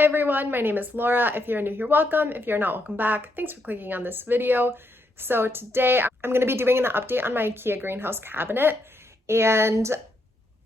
Hi everyone, my name is Laura. If you're new here, welcome. If you're not, welcome back. Thanks for clicking on this video. So today I'm going to be doing an update on my IKEA greenhouse cabinet, and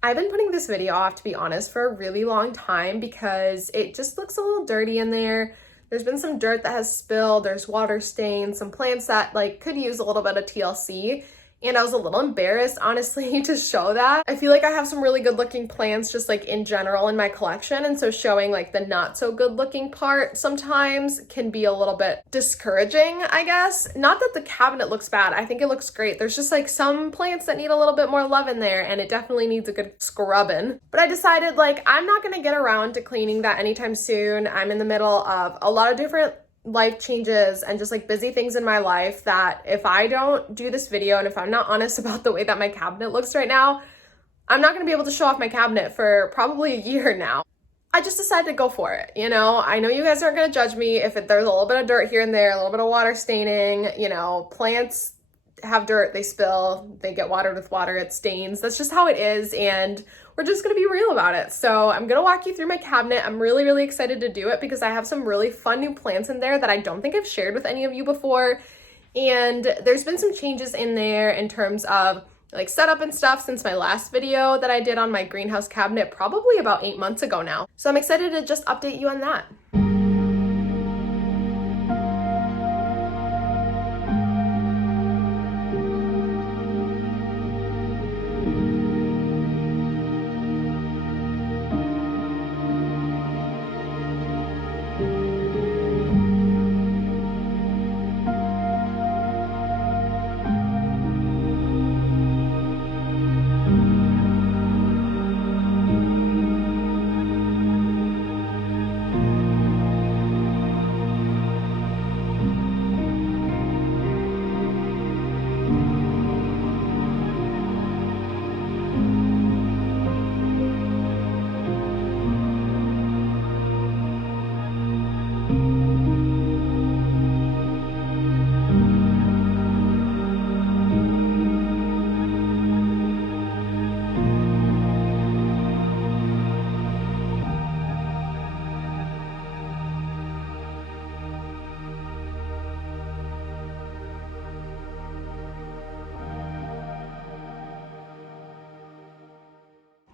I've been putting this video off, to be honest, for a really long time because it just looks a little dirty in there. There's been some dirt that has spilled, there's water stains, some plants that could use a little bit of TLC. And I was a little embarrassed, honestly, to show that. I feel like I have some really good looking plants just in general in my collection. And so showing the not so good looking part sometimes can be a little bit discouraging, I guess. Not that the cabinet looks bad. I think it looks great. There's just some plants that need a little bit more love in there, and it definitely needs a good scrubbing. But I decided I'm not gonna get around to cleaning that anytime soon. I'm in the middle of a lot of different life changes and just busy things in my life that if I don't do this video and if I'm not honest about the way that my cabinet looks right now, I'm not gonna be able to show off my cabinet for probably a year now. I just decided to go for it, I know you guys aren't gonna judge me if there's a little bit of dirt here and there, a little bit of water staining, plants have dirt, they spill, they get watered with water, it stains. That's just how it is, and we're just gonna be real about it. So I'm gonna walk you through my cabinet. I'm really, really excited to do it because I have some really fun new plants in there that I don't think I've shared with any of you before. And there's been some changes in there in terms of setup and stuff since my last video that I did on my greenhouse cabinet, probably about 8 months ago now. So I'm excited to just update you on that.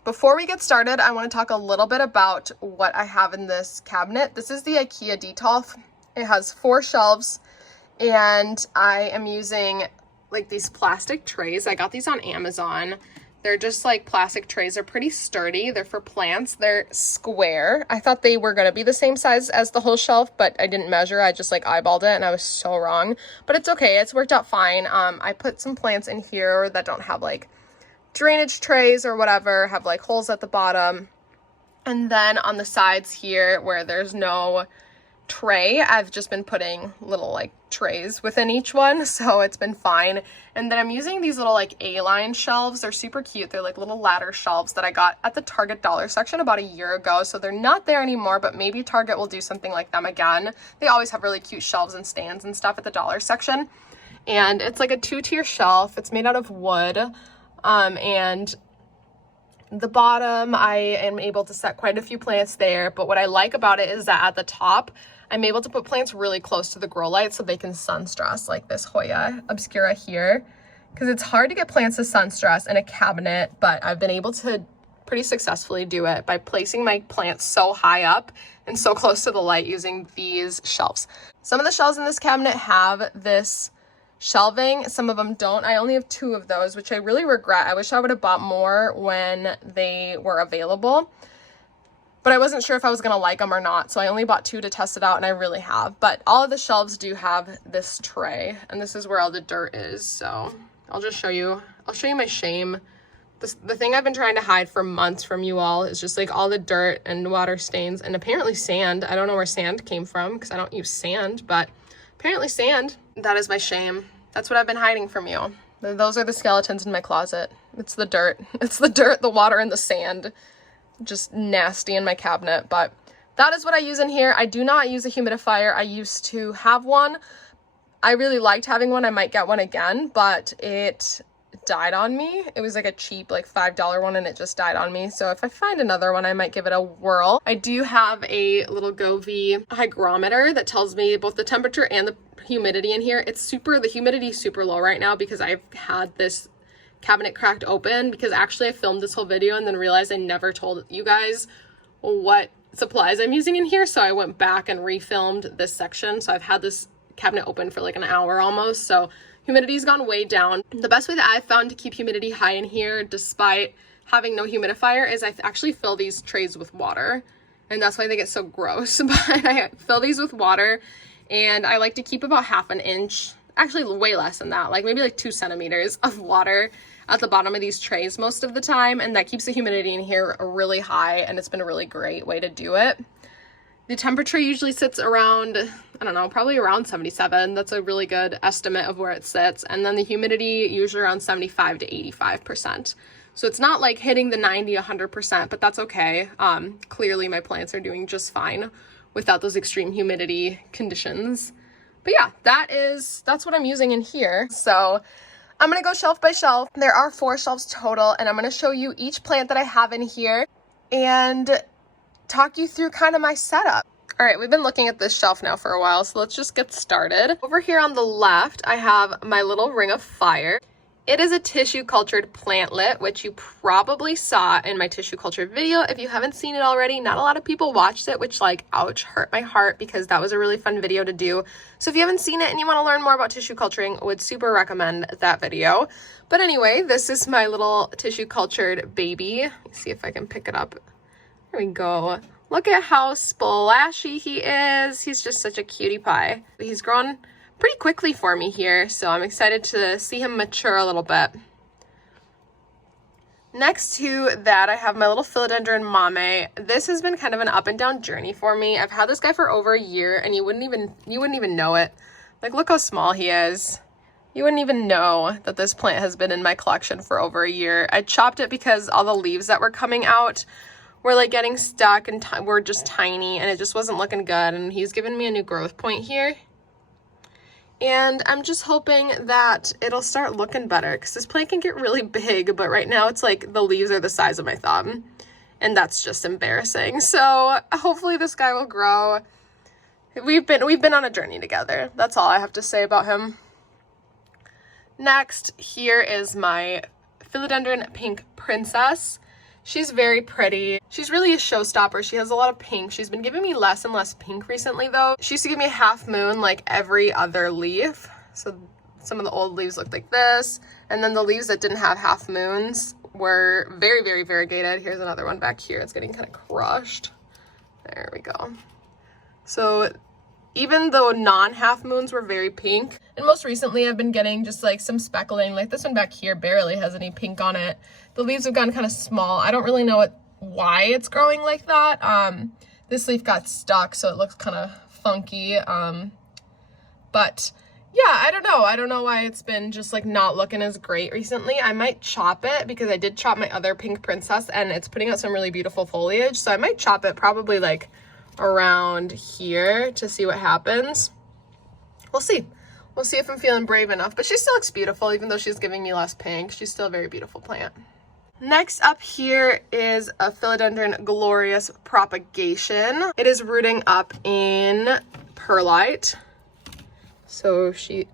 Before we get started, I want to talk a little bit about what I have in this cabinet. This is the IKEA Detolf. It has 4 shelves, and I am using these plastic trays. I got these on Amazon. They're just plastic trays. They're pretty sturdy. They're for plants. They're square. I thought they were going to be the same size as the whole shelf, but I didn't measure. I just eyeballed it, and I was so wrong. But it's okay. It's worked out fine. I put some plants in here that don't have drainage trays or whatever, have holes at the bottom. And then on the sides here where there's no tray, I've just been putting little trays within each one, so it's been fine. And then I'm using these little A-line shelves. They're super cute. They're little ladder shelves that I got at the Target dollar section about a year ago, so they're not there anymore, but maybe Target will do something like them again. They always have really cute shelves and stands and stuff at the dollar section. And it's a 2-tier shelf. It's made out of wood. And the bottom, I am able to set quite a few plants there, but what I like about it is that at the top, I'm able to put plants really close to the grow light so they can sun stress, like this Hoya Obscura here, because it's hard to get plants to sun stress in a cabinet, but I've been able to pretty successfully do it by placing my plants so high up and so close to the light using these shelves. Some of the shelves in this cabinet have this shelving, some of them don't. I only have 2 of those, which I really regret. I wish I would have bought more when they were available, but I wasn't sure if I was gonna like them or not, so I only bought 2 to test it out, and I really have. But all of the shelves do have this tray, and this is where all the dirt is, so I'll just show you. I'll show you my shame. The thing I've been trying to hide for months from you all is just all the dirt and water stains, and apparently sand. I don't know where sand came from because I don't use sand, but apparently sand. That is my shame. That's what I've been hiding from you. Those are the skeletons in my closet. It's the dirt. It's the dirt, the water, and the sand. Just nasty in my cabinet, but that is what I use in here. I do not use a humidifier. I used to have one. I really liked having one. I might get one again, but it died on me. It was like a cheap, like $5 one, and it just died on me. So if I find another one, I might give it a whirl. I do have a little Govee hygrometer that tells me both the temperature and the humidity in here. The humidity is super low right now because I've had this cabinet cracked open, because actually I filmed this whole video and then realized I never told you guys what supplies I'm using in here. So I went back and refilmed this section. So I've had this cabinet open for like an hour almost. So humidity's gone way down. The best way that I've found to keep humidity high in here, despite having no humidifier, is I actually fill these trays with water. And that's why they get so gross. But I fill these with water, and I like to keep about ½ an inch, actually way less than that, like maybe like 2 centimeters of water at the bottom of these trays most of the time. And that keeps the humidity in here really high, and it's been a really great way to do it. The temperature usually sits around, I don't know, probably around 77. That's a really good estimate of where it sits. And then the humidity usually around 75 to 85%. So it's not like hitting the 90, 100%, but that's okay. Clearly my plants are doing just fine without those extreme humidity conditions. But yeah, that's what I'm using in here. So I'm gonna go shelf by shelf. There are 4 shelves total, and I'm gonna show you each plant that I have in here and talk you through kind of my setup. All right, we've been looking at this shelf now for a while, so let's just get started. Over here on the left, I have my little ring of fire. It is a tissue cultured plantlet, which you probably saw in my tissue cultured video. If you haven't seen it already, not a lot of people watched it, which, like, ouch, hurt my heart, because that was a really fun video to do. So if you haven't seen it and you want to learn more about tissue culturing, I would super recommend that video. But anyway, this is my little tissue cultured baby. Let's see if I can pick it up. There we go. Look at how splashy he is. He's just such a cutie pie. He's grown pretty quickly for me here, so I'm excited to see him mature a little bit. Next to that, I have my little philodendron mame. This has been kind of an up and down journey for me. I've had this guy for over a year, and you wouldn't even know it. Like, look how small he is. You wouldn't even know that this plant has been in my collection for over a year. I chopped it because all the leaves that were coming out were like getting stuck and were just tiny, and it just wasn't looking good. And he's given me a new growth point here. And I'm just hoping that it'll start looking better, because this plant can get really big, but right now it's like the leaves are the size of my thumb, and that's just embarrassing. So hopefully this guy will grow. We've been on a journey together. That's all I have to say about him. Next, here is my philodendron pink princess. She's very pretty. She's really a showstopper. She has a lot of pink. She's been giving me less and less pink recently, though. She used to give me a half moon like every other leaf. So some of the old leaves looked like this. And then the leaves that didn't have half moons were very, very variegated. Here's another one back here. It's getting kind of crushed. There we go. So even though non-half moons were very pink, and most recently I've been getting just like some speckling, like this one back here barely has any pink on it. The leaves have gotten kind of small. I don't really know why it's growing like that. This leaf got stuck, so it looks kind of funky. But yeah, I don't know. I don't know why it's been just like not looking as great recently. I might chop it, because I did chop my other pink princess, and it's putting out some really beautiful foliage. So I might chop it probably like around here to see what happens. We'll see. We'll see if I'm feeling brave enough, but she still looks beautiful. Even though she's giving me less pink, she's still a very beautiful plant. Next up here is a philodendron glorious propagation. It is rooting up in perlite. So she's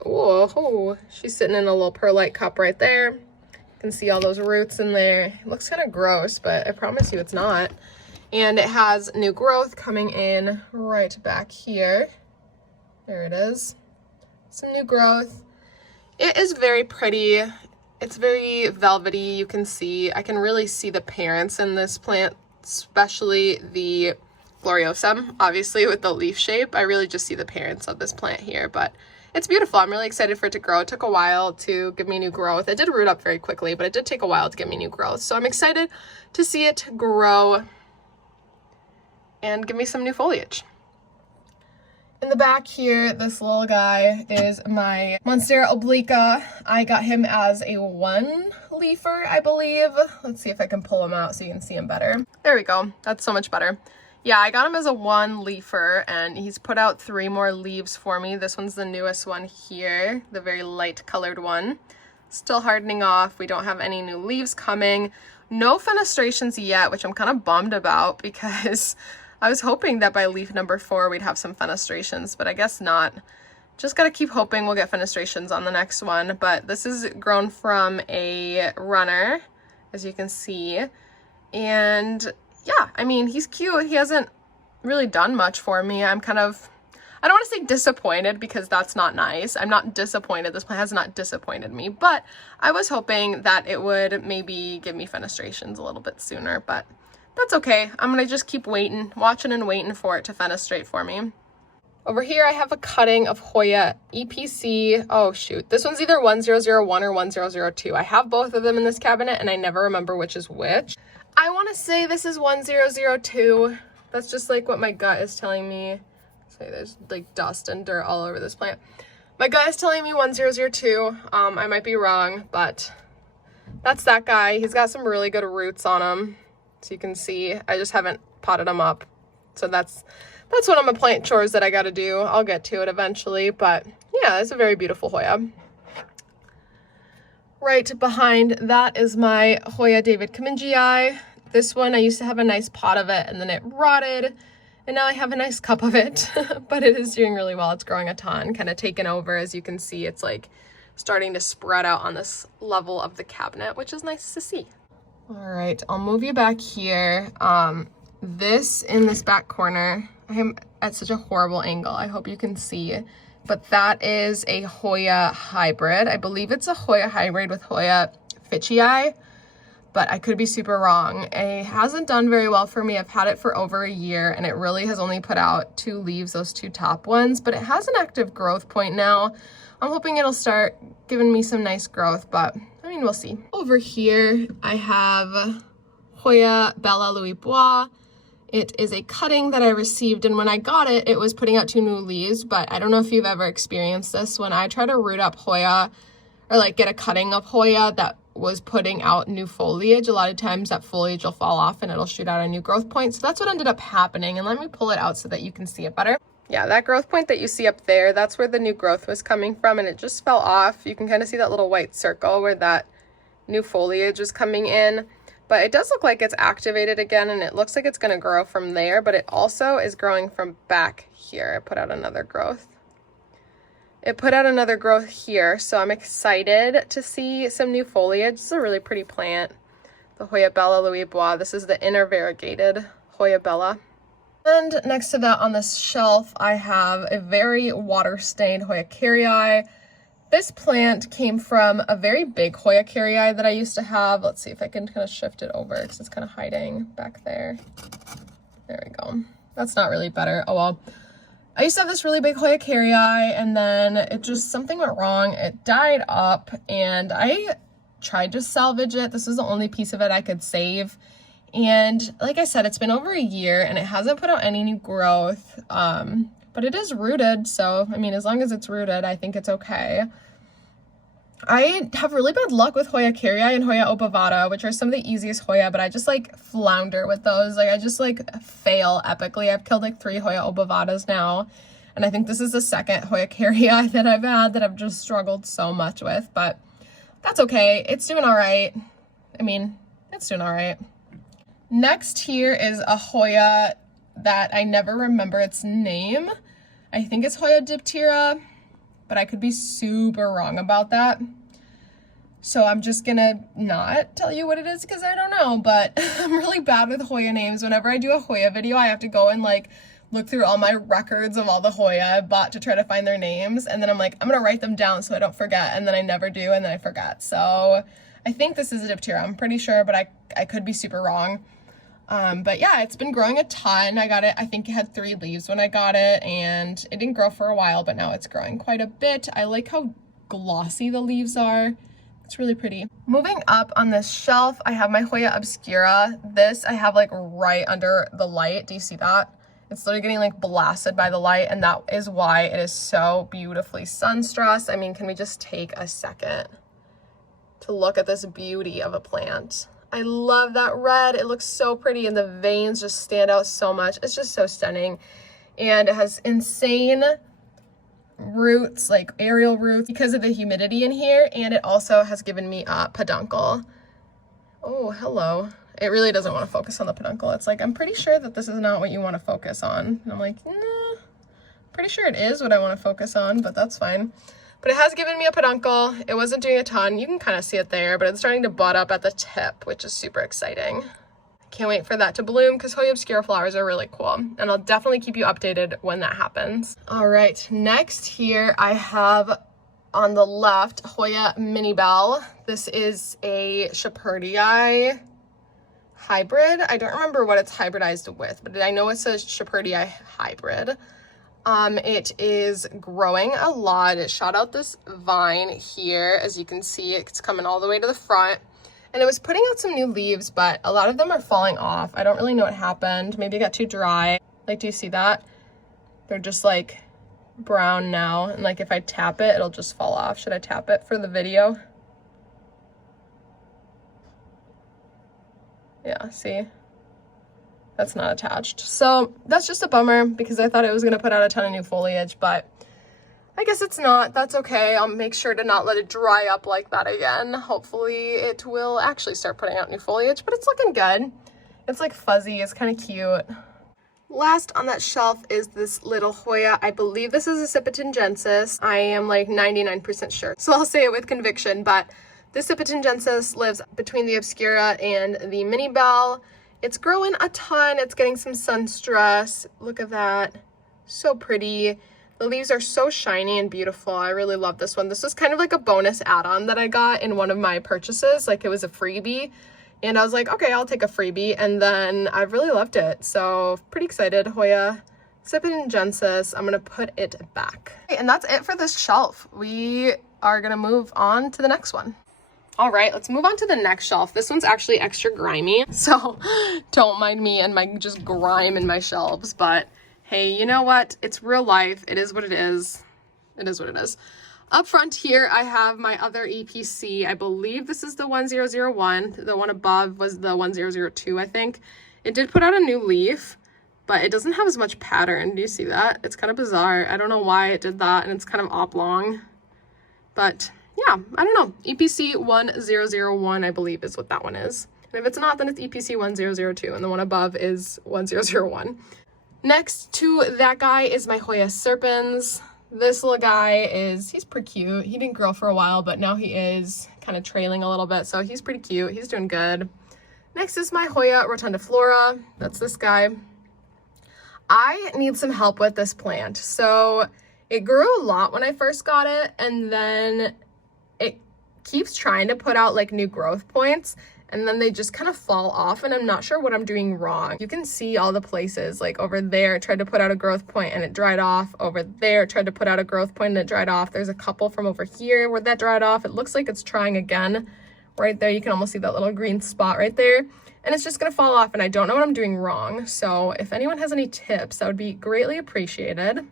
sitting in a little perlite cup right there. You can see all those roots in there. It looks kind of gross, but I promise you it's not. And it has new growth coming in right back here. There it is. Some new growth. It is very pretty. It's very velvety. You can see, I can really see the parents in this plant, especially the gloriosum, obviously with the leaf shape. I really just see the parents of this plant here, but it's beautiful. I'm really excited for it to grow. It took a while to give me new growth. It did root up very quickly, but it did take a while to give me new growth. So I'm excited to see it grow and give me some new foliage. In the back here, this little guy is my Monstera obliqua. I got him as a 1-leafer, I believe. Let's see if I can pull him out so you can see him better. There we go. That's so much better. Yeah, I got him as a 1-leafer, and he's put out 3 more leaves for me. This one's the newest one here, the very light colored one. still hardening off. We don't have any new leaves coming. No fenestrations yet, which I'm kind of bummed about because I was hoping that by leaf number 4 we'd have some fenestrations, but I guess not. Just gotta keep hoping we'll get fenestrations on the next one. But this is grown from a runner, as you can see. And yeah, I mean, he's cute. He hasn't really done much for me. I'm kind of, I don't want to say disappointed because that's not nice. I'm not disappointed. This plant has not disappointed me, but I was hoping that it would maybe give me fenestrations a little bit sooner, but that's okay. I'm going to just keep waiting, watching and waiting for it to fenestrate for me. Over here, I have a cutting of Hoya EPC. Oh shoot, this one's either 1001 or 1002. I have both of them in this cabinet and I never remember which is which. I want to say this is 1002. That's just like what my gut is telling me. Say there's like dust and dirt all over this plant. My gut is telling me 1002. I might be wrong, but that's that guy. He's got some really good roots on him, so you can see. I just haven't potted him up, so that's one of my plant chores that I got to do. I'll get to it eventually, but yeah, it's a very beautiful Hoya. Right behind that is my Hoya David Kamingii. This one, I used to have a nice pot of it and then it rotted. And now I have a nice cup of it, but it is doing really well. It's growing a ton, kind of taken over. As you can see, it's like starting to spread out on this level of the cabinet, which is nice to see. All right, I'll move you back here. This in this back corner, I am at such a horrible angle. I hope you can see, but that is a Hoya hybrid. I believe it's a Hoya hybrid with Hoya Cigilatus, but I could be super wrong. It hasn't done very well for me. I've had it for over a year and it really has only put out 2 leaves, those 2 top ones, but it has an active growth point now. I'm hoping it'll start giving me some nice growth, but I mean, we'll see. Over here, I have Hoya Bella Louis Bois. It is a cutting that I received, and when I got it, it was putting out 2 new leaves, but I don't know if you've ever experienced this. When I try to root up Hoya, or like get a cutting of Hoya that was putting out new foliage, a lot of times that foliage will fall off and it'll shoot out a new growth point. So that's what ended up happening. And let me pull it out so that you can see it better. Yeah, that growth point that you see up there, that's where the new growth was coming from, and it just fell off. You can kind of see that little white circle where that new foliage was coming in. But it does look like it's activated again, and it looks like it's going to grow from there, but it also is growing from back here. I put out another growth. It put out another growth here, so I'm excited to see some new foliage. This is a really pretty plant, the Hoya Bella Louis Bois. This is the inner variegated Hoya Bella. And next to that on this shelf, I have a very water-stained Hoya Cigilatus. This plant came from a very big Hoya Cigilatus that I used to have. Let's see if I can kind of shift it over because it's kind of hiding back there. There we go. That's not really better. Oh well. I used to have this really big Hoya Cigilatus, and then it just, something went wrong. It died up, and I tried to salvage it. This was the only piece of it I could save. And like I said, it's been over a year, and it hasn't put out any new growth. But it is rooted, so, I mean, as long as it's rooted, I think it's okay. I have really bad luck with Hoya Cigilatus and Hoya Obscura, which are some of the easiest Hoya, but I just like flounder with those. Like I just like fail epically. I've killed like 3 Hoya Obscuras now, and I think this is the second Hoya Cigilatus that I've had that I've just struggled so much with, but that's okay. It's doing all right. I mean, it's doing all right. Next here is a Hoya that I never remember its name. I think it's Hoya Diptera, but I could be super wrong about that. So I'm just gonna not tell you what it is because I don't know, but I'm really bad with Hoya names. Whenever I do a Hoya video, I have to go and like look through all my records of all the Hoya I bought to try to find their names. And then I'm like, I'm gonna write them down so I don't forget. And then I never do, and then I forget. So I think this is a Diptera. I'm pretty sure, but I could be super wrong. But yeah, it's been growing a ton. I got it, I think it had 3 leaves when I got it, and it didn't grow for a while, but now it's growing quite a bit. I like how glossy the leaves are. It's really pretty. Moving up on this shelf, I have my Hoya Obscura. This I have like right under the light. Do you see that? It's literally getting like blasted by the light, and that is why it is so beautifully sunstressed. I mean, can we just take a second to look at this beauty of a plant? I love that red. It looks so pretty, and the veins just stand out so much. It's just so stunning, and it has insane roots, like aerial roots, because of the humidity in here, and it also has given me a peduncle. Oh, hello. It really doesn't want to focus on the peduncle. It's like, I'm pretty sure that this is not what you want to focus on. And I'm like, nah, pretty sure it is what I want to focus on, but that's fine. But it has given me a peduncle. It wasn't doing a ton. You can kind of see it there, but it's starting to bud up at the tip, which is super exciting. Can't wait for that to bloom because Hoya Obscura flowers are really cool. And I'll definitely keep you updated when that happens. All right, next here I have on the left Hoya Mini Bell. This is a Shepherdii hybrid. I don't remember what it's hybridized with, but I know it's a Shepherdii hybrid. It is growing a lot. It shot out this vine here. As you can see, it's coming all the way to the front. And it was putting out some new leaves, but a lot of them are falling off. I don't really know what happened. Maybe it got too dry. Like, do you see that? They're just like brown now. And like if I tap it, it'll just fall off. Should I tap it for the video? Yeah, see? That's not attached. So that's just a bummer because I thought it was gonna put out a ton of new foliage, but I guess it's not. That's okay. I'll make sure to not let it dry up like that again. Hopefully it will actually start putting out new foliage, but it's looking good. It's like fuzzy, it's kind of cute. Last on that shelf is this little Hoya. I believe this is a Cigilatus. I am like 99% sure, so I'll say it with conviction, but this Cigilatus lives between the Obscura and the Mini Bell. It's growing a ton. It's getting some sun stress. Look at that. So pretty. The leaves are so shiny and beautiful. I really love this one. This was kind of like a bonus add-on that I got in one of my purchases. Like it was a freebie. And I was like, okay, I'll take a freebie. And then I've really loved it. So pretty excited. Hoya Cigilatus. I'm going to put it back. And that's it for this shelf. We are going to move on to the next one. All right, let's move on to the next shelf. This one's actually extra grimy, so don't mind me and my just grime in my shelves, but hey, you know what? It's real life. It is what it is. It is what it is. Up front here, I have my other EPC. I believe this is the 1001. The one above was the 1002, I think. It did put out a new leaf, but it doesn't have as much pattern. Do you see that? It's kind of bizarre. I don't know why it did that, and it's kind of oblong, but yeah, I don't know. EPC 1001, I believe, is what that one is. And if it's not, then it's EPC 1002, and the one above is 1001. Next to that guy is my Hoya serpens. This little guy he's pretty cute. He didn't grow for a while, but now he is kind of trailing a little bit, so he's pretty cute. He's doing good. Next is my Hoya rotundiflora. That's this guy. I need some help with this plant. So it grew a lot when I first got it, and then it keeps trying to put out like new growth points, and then they just kind of fall off, and I'm not sure what I'm doing wrong. You can see all the places, like over there, tried to put out a growth point and it dried off. Over there, tried to put out a growth point and it dried off. There's a couple from over here where that dried off. It looks like it's trying again. Right there, you can almost see that little green spot right there. And it's just gonna fall off, and I don't know what I'm doing wrong. So if anyone has any tips, that would be greatly appreciated.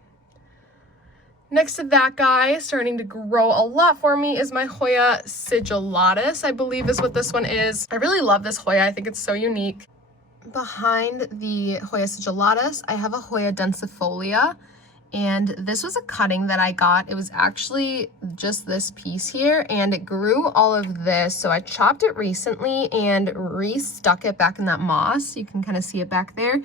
Next to that guy, starting to grow a lot for me, is my Hoya Cigilatus, I believe is what this one is. I really love this Hoya. I think it's so unique. Behind the Hoya Cigilatus, I have a Hoya densifolia, and this was a cutting that I got. It was actually just this piece here, and it grew all of this. So I chopped it recently and restuck it back in that moss. You can kind of see it back there,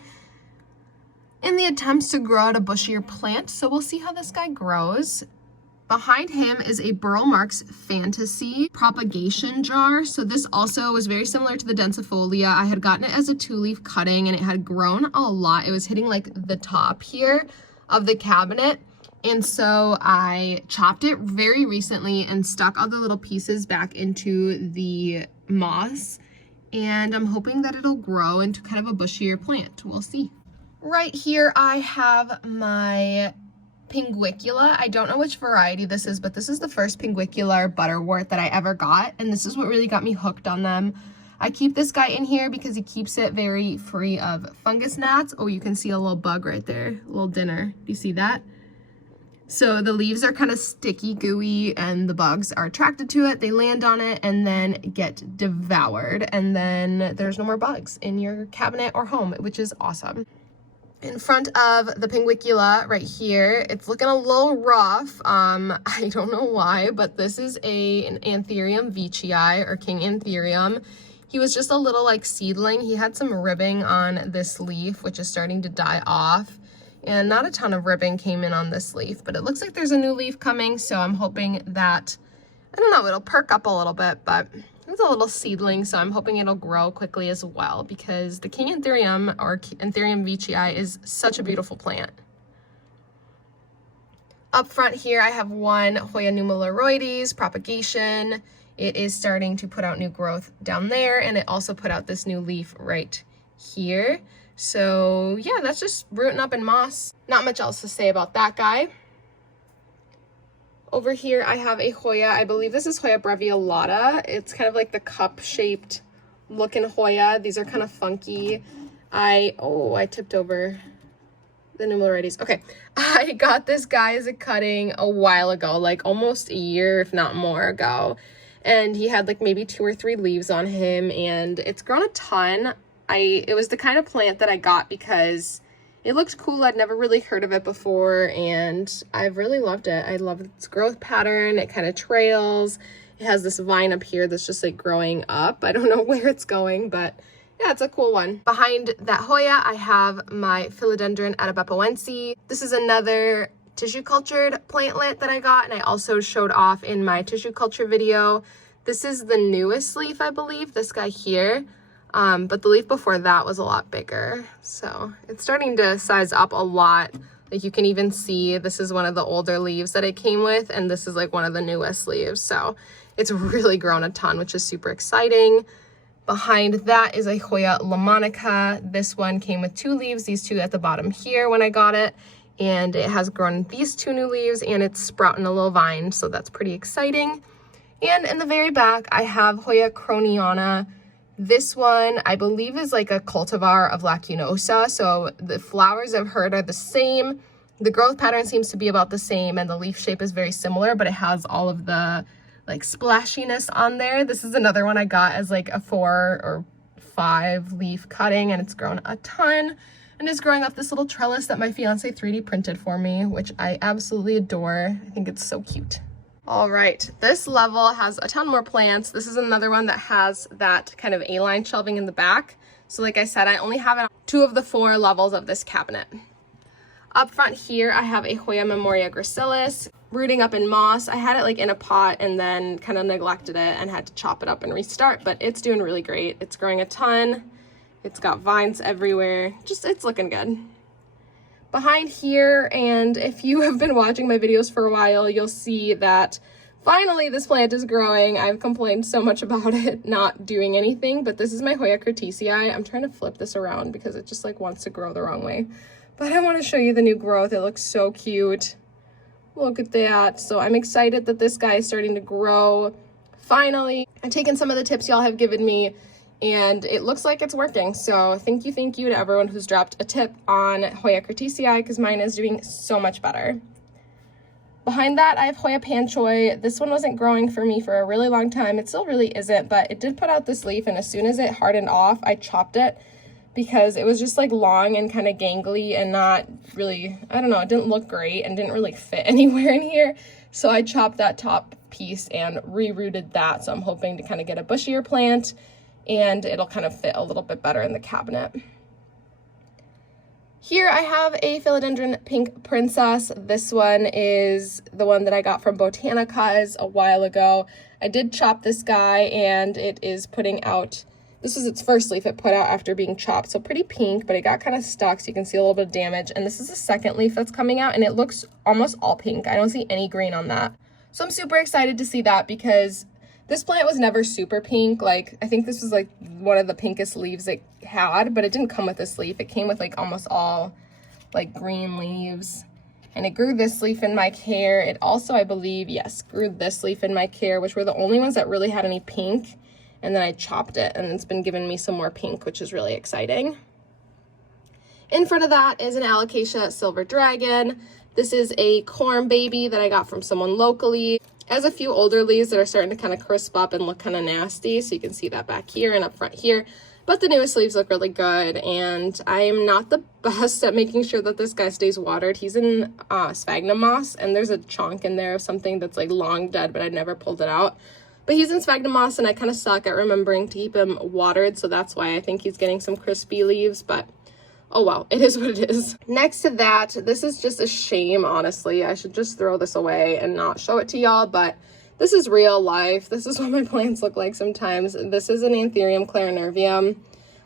in the attempts to grow out a bushier plant. So we'll see how this guy grows. Behind him is a Burl Marks Fantasy propagation jar. So this also was very similar to the densifolia. I had gotten it as a 2-leaf cutting, and it had grown a lot. It was hitting like the top here of the cabinet. And so I chopped it very recently and stuck all the little pieces back into the moss. And I'm hoping that it'll grow into kind of a bushier plant. We'll see. Right here, I have my Pinguicula. I don't know which variety this is, but this is the first Pinguicula butterwort that I ever got, and this is what really got me hooked on them. I keep this guy in here because he keeps it very free of fungus gnats. Oh, you can see a little bug right there, a little dinner. Do you see that? So the leaves are kind of sticky, gooey, and the bugs are attracted to it. They land on it and then get devoured, and then there's no more bugs in your cabinet or home, which is awesome. In front of the Pinguicula right here, it's looking a little rough. I don't know why, but this is an Anthurium veitchii, or King Anthurium. He was just a little like seedling. He had some ribbing on this leaf, which is starting to die off. And not a ton of ribbing came in on this leaf, but it looks like there's a new leaf coming, so I'm hoping that, I don't know, it'll perk up a little bit, but it's a little seedling, so I'm hoping it'll grow quickly as well, because the King Anthurium, or Anthurium veitchii, is such a beautiful plant. Up front here, I have one Hoya nummularides propagation. It is starting to put out new growth down there, and it also put out this new leaf right here. So yeah, that's just rooting up in moss. Not much else to say about that guy. Over here, I have a Hoya, I believe this is Hoya breviolata. It's kind of like the cup-shaped looking Hoya. These are kind of funky. I tipped over the nummularides. Okay, I got this guy as a cutting a while ago, like almost a year, if not more ago. And he had like maybe 2 or 3 leaves on him, and it's grown a ton. It was the kind of plant that I got because it looked cool. I'd never really heard of it before, and I've really loved it. I love its growth pattern. It kind of trails. It has this vine up here that's just like growing up. I don't know where it's going, but yeah, it's a cool one. Behind that Hoya, I have my Philodendron atabapoense. This is another tissue cultured plantlet that I got, and I also showed off in my tissue culture video. This is the newest leaf, I believe, this guy here. But the leaf before that was a lot bigger. So it's starting to size up a lot. Like you can even see this is one of the older leaves that it came with, and this is like one of the newest leaves. So it's really grown a ton, which is super exciting. Behind that is a Hoya lamonica. This one came with 2 leaves, these 2 at the bottom here when I got it. And it has grown these 2 new leaves, and it's sprouting a little vine. So that's pretty exciting. And in the very back, I have Hoya croniana. This one, I believe, is like a cultivar of lacunosa. So the flowers I've heard are the same. The growth pattern seems to be about the same, and the leaf shape is very similar, but it has all of the like splashiness on there. This is another one I got as like a 4 or 5 leaf cutting, and it's grown a ton and is growing up this little trellis that my fiance 3D printed for me, which I absolutely adore. I think it's so cute. All right, this level has a ton more plants. This is another one that has that kind of A-line shelving in the back. So like I said, I only have it on 2 of the 4 levels of this cabinet. Up front here, I have a Hoya memoria gracilis rooting up in moss. I had it like in a pot and then kind of neglected it and had to chop it up and restart, but it's doing really great. It's growing a ton. It's got vines everywhere. It's looking good. Behind here, and if you have been watching my videos for a while, you'll see that finally this plant is growing. I've complained so much about it not doing anything, but this is my Hoya curtisii. I'm trying to flip this around because it just like wants to grow the wrong way. But I want to show you the new growth. It looks so cute. Look at that. So I'm excited that this guy is starting to grow. Finally, I've taken some of the tips y'all have given me, and it looks like it's working. So thank you to everyone who's dropped a tip on Hoya curtisii, because mine is doing so much better. Behind that, I have Hoya panchoi. This one wasn't growing for me for a really long time. It still really isn't, but it did put out this leaf, and as soon as it hardened off, I chopped it because it was just like long and kind of gangly and not really, I don't know, it didn't look great and didn't really fit anywhere in here. So I chopped that top piece and rerouted that. So I'm hoping to kind of get a bushier plant, and it'll kind of fit a little bit better in the cabinet. Here I have a Philodendron Pink Princess. This one is the one that I got from Botanica's a while ago. I did chop this guy, and it is putting out, this was its first leaf it put out after being chopped, so pretty pink, but it got kind of stuck, so you can see a little bit of damage. And this is the second leaf that's coming out, and it looks almost all pink. I don't see any green on that. So I'm super excited to see that, because this plant was never super pink. Like, I think this was like one of the pinkest leaves it had, but it didn't come with this leaf. It came with like almost all like green leaves. And it grew this leaf in my care. It also, I believe, yes, grew this leaf in my care, which were the only ones that really had any pink. And then I chopped it, and it's been giving me some more pink, which is really exciting. In front of that is an Alocasia Silver Dragon. This is a corn baby that I got from someone locally. It has a few older leaves that are starting to kind of crisp up and look kind of nasty, so you can see that back here and up front here. But the newest leaves look really good, and I am not the best at making sure that this guy stays watered. He's in sphagnum moss, and there's a chunk in there of something that's like long dead, but I never pulled it out. But he's in sphagnum moss, and I kind of suck at remembering to keep him watered, so that's why I think he's getting some crispy leaves, but oh well, it is what it is. Next to that, this is just a shame, honestly. I should just throw this away and not show it to y'all, but this is real life. This is what my plants look like sometimes. This is an Anthurium clarinervium.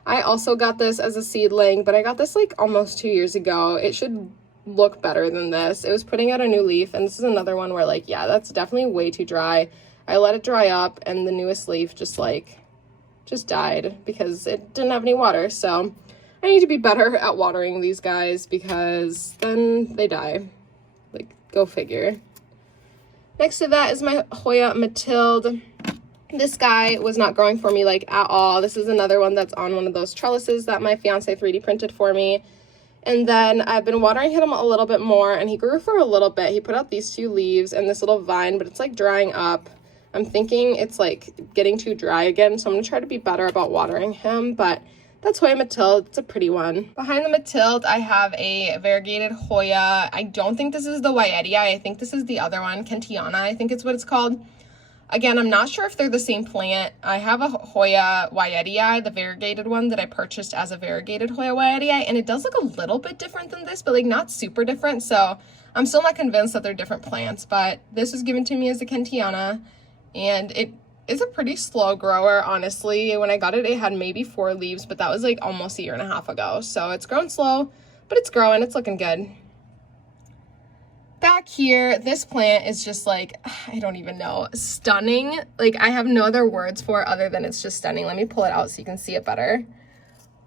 I also got this as a seedling, but I got this like almost 2 years ago. It should look better than this. It was putting out a new leaf, and this is another one where like, yeah, that's definitely way too dry. I let it dry up, and the newest leaf just died because it didn't have any water. So I need to be better at watering these guys because then they die. Like, go figure. Next to that is my Hoya Matilde. This guy was not growing for me like at all. This is another one that's on one of those trellises that my fiance 3D printed for me. And then I've been watering him a little bit more, and he grew for a little bit. He put out these 2 leaves and this little vine, but it's like drying up. I'm thinking it's like getting too dry again, so I'm gonna try to be better about watering him, but that's Hoya Matilde. It's a pretty one. Behind the Matilde, I have a variegated Hoya. I don't think this is the Wyetii. I think this is the other one, Kentiana, I think it's what it's called. Again, I'm not sure if they're the same plant. I have a Hoya Wyetii, the variegated one that I purchased as a variegated Hoya Wyetii, and it does look a little bit different than this, but like not super different, so I'm still not convinced that they're different plants, but this was given to me as a Kentiana, and it is a pretty slow grower, honestly. When I got it, it had maybe 4 leaves, but that was like almost 1.5 years ago. So it's grown slow, but it's growing. It's looking good. Back here, this plant is just like, I don't even know, stunning. Like, I have no other words for it other than it's just stunning. Let me pull it out so you can see it better.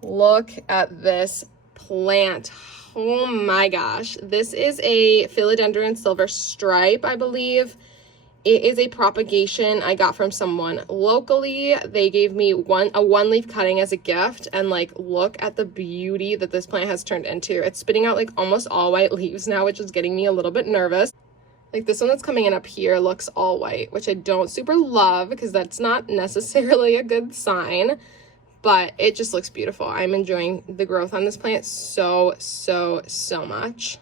Look at this plant. Oh my gosh. This is a Philodendron Silver Stripe, I believe. It is a propagation I got from someone locally. They gave me a 1-leaf cutting as a gift, and like, look at the beauty that this plant has turned into. It's spitting out like almost all white leaves now, which is getting me a little bit nervous. Like this one that's coming in up here looks all white, which I don't super love because that's not necessarily a good sign, but it just looks beautiful. I'm enjoying the growth on this plant so much.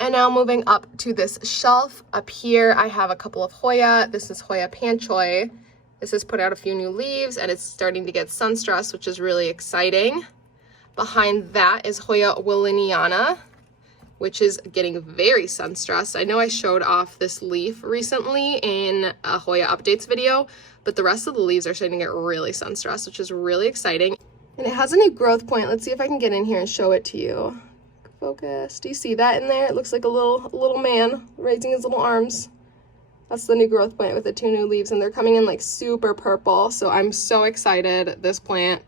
And now moving up to this shelf, up here I have a couple of Hoya. This is Hoya Panchoy. This has put out a few new leaves, and it's starting to get sun stressed, which is really exciting. Behind that is Hoya Willeniana, which is getting very sun stressed. I know I showed off this leaf recently in a Hoya updates video, but the rest of the leaves are starting to get really sun stressed, which is really exciting. And it has a new growth point. Let's see if I can get in here and show it to you. Focus. Do you see that in there? It looks like a little man raising his little arms. That's the new growth point with the 2 new leaves, and they're coming in like super purple, so I'm so excited. This plant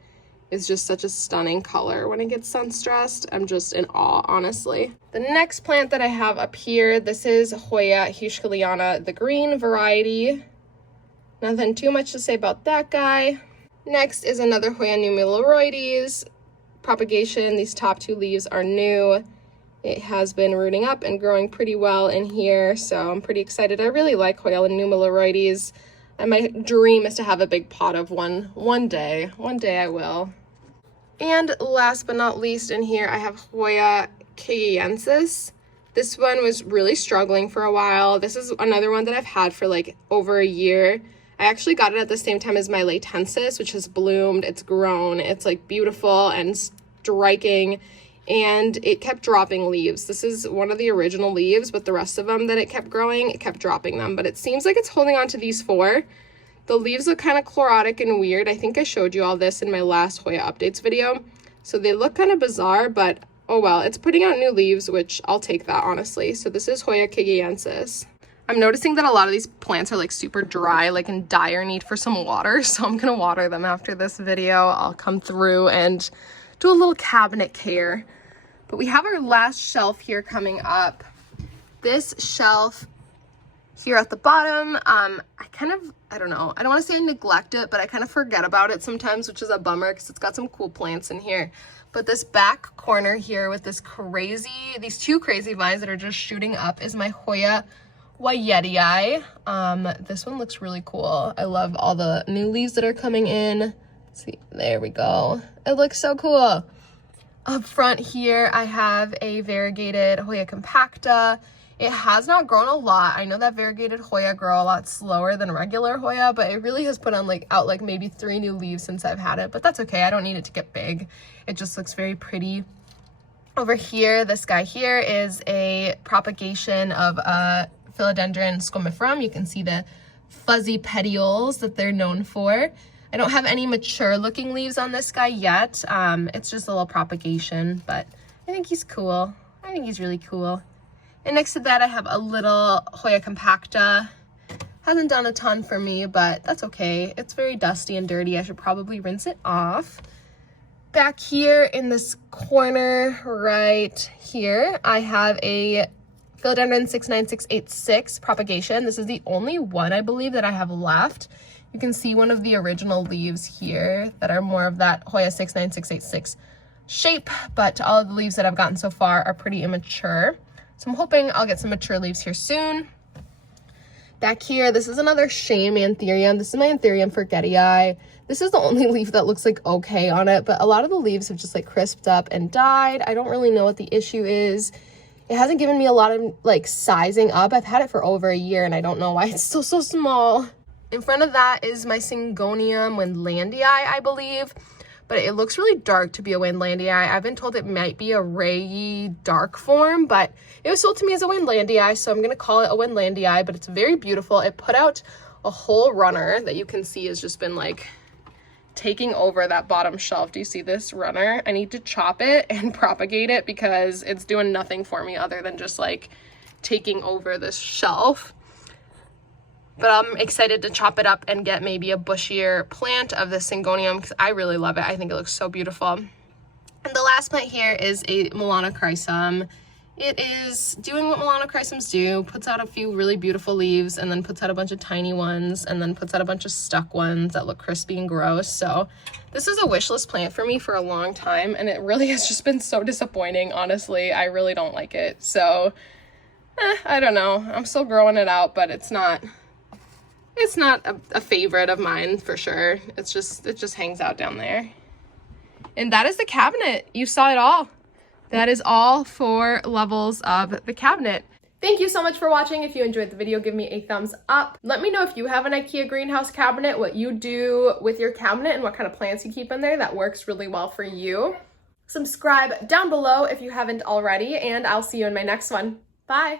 is just such a stunning color when it gets sun stressed. I'm just in awe, honestly. The next plant that I have up here, this is Hoya Cigilatus, the green variety. Nothing too much to say about that guy. Next is another Hoya nummularides propagation. These top 2 leaves are new. It has been rooting up and growing pretty well in here, so I'm pretty excited. I really like Hoya nummularides, and my dream is to have a big pot of one day. One day I will. And last but not least in here, I have Hoya Cigilatus. This one was really struggling for a while. This is another one that I've had for like over a year. I actually got it at the same time as my Latensis, which has bloomed. It's grown. It's like beautiful and striking, and it kept dropping leaves. This is one of the original leaves, but the rest of them that it kept growing, it kept dropping them. But it seems like it's holding on to these 4. The leaves look kind of chlorotic and weird. I think I showed you all this in my last Hoya updates video. So they look kind of bizarre, but oh well. It's putting out new leaves, which I'll take that, honestly. So this is Hoya Cigilatus. I'm noticing that a lot of these plants are like super dry, like in dire need for some water, so I'm gonna water them after this video. I'll come through and do a little cabinet care. But we have our last shelf here coming up. This shelf here at the bottom, I don't know, I don't want to say I neglect it, but I kind of forget about it sometimes, which is a bummer because it's got some cool plants in here. But this back corner here with these 2 crazy vines that are just shooting up is my Hoya Wyetii. This one looks really cool. I love all the new leaves that are coming in. See, there we go. It looks so cool. Up front here, I have a variegated Hoya compacta. It has not grown a lot. I know that variegated Hoya grow a lot slower than regular Hoya, but it really has put on out maybe 3 new leaves since I've had it, but that's okay. I don't need it to get big. It just looks very pretty. Over here, this guy here is a propagation of a Philodendron scomiferum. You can see the fuzzy petioles that they're known for. I don't have any mature looking leaves on this guy yet. It's just a little propagation, but I think he's cool. I think he's really cool. And next to that, I have a little Hoya compacta. Hasn't done a ton for me, but that's okay. It's very dusty and dirty. I should probably rinse it off. Back here in this corner right here, I have a Philodendron 69686 propagation. This is the only one, I believe, that I have left. You can see one of the original leaves here that are more of that Hoya 69686 shape, but all of the leaves that I've gotten so far are pretty immature. So I'm hoping I'll get some mature leaves here soon. Back here, this is another shame anthurium. This is my Anthurium forgetii. This is the only leaf that looks like okay on it, but a lot of the leaves have just crisped up and died. I don't really know what the issue is. It hasn't given me a lot of sizing up. I've had it for over a year and I don't know why it's still so small. In front of that is my Syngonium Wendlandii, I believe, but it looks really dark to be a Wendlandii. I've been told it might be a rayy dark form, but it was sold to me as a Wendlandii, so I'm gonna call it a Wendlandii, but it's very beautiful. It put out a whole runner that you can see has just been taking over that bottom shelf. Do you see this runner? I need to chop it and propagate it because it's doing nothing for me other than just taking over this shelf. But I'm excited to chop it up and get maybe a bushier plant of the Syngonium because I really love it. I think it looks so beautiful. And the last plant here is a Melanochrysum. It is doing what Melanochrysums do, puts out a few really beautiful leaves and then puts out a bunch of tiny ones and then puts out a bunch of stuck ones that look crispy and gross. So this is a wish list plant for me for a long time and it really has just been so disappointing, honestly. I really don't like it. So, I don't know. I'm still growing it out, but it's not a favorite of mine for sure. It just hangs out down there. And that is the cabinet. You saw it all. That is all 4 levels of the cabinet. Thank you so much for watching. If you enjoyed the video, give me a thumbs up. Let me know if you have an IKEA greenhouse cabinet, what you do with your cabinet and what kind of plants you keep in there that works really well for you. Subscribe down below if you haven't already, and I'll see you in my next one. Bye.